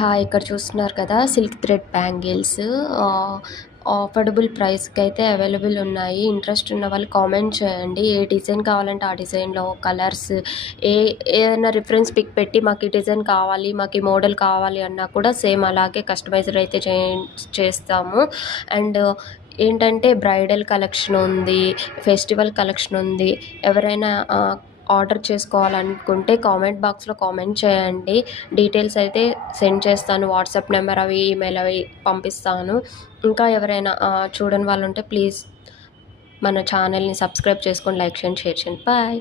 Hi ఇక్కడ చూస్తున్నారు కదా సిల్క్ థ్రెడ్ బ్యాంగిల్స్ అఫోర్డబుల్ ప్రైస్కి అయితే అవైలబుల్ ఉన్నాయి. ఇంట్రెస్ట్ ఉన్న వాళ్ళు కామెంట్ చేయండి. ఏ డిజైన్ కావాలంటే ఆ డిజైన్లో కలర్స్ ఏదైనా రిఫరెన్స్ పిక్ పెట్టి మాకు ఈ డిజైన్ కావాలి, మాకు ఈ మోడల్ కావాలి అన్నా కూడా సేమ్ అలాగే కస్టమైజ్డ్ అయితే చేస్తాము. అండ్ ఏంటంటే బ్రైడల్ కలెక్షన్ ఉంది, ఫెస్టివల్ కలెక్షన్ ఉంది. ఎవరైనా ఆర్డర్ చేసుకోవాలనుకుంటే కామెంట్ బాక్స్లో కామెంట్ చేయండి. డీటెయిల్స్ అయితే సెండ్ చేస్తాను. వాట్సాప్ నెంబర్ అవి ఈమెయిల్ అవి పంపిస్తాను. ఇంకా ఎవరైనా చూడని వాళ్ళు ఉంటే ప్లీజ్ మన ఛానల్ని సబ్స్క్రైబ్ చేసుకొని లైక్ చేయండి, షేర్ చేయండి. బాయ్.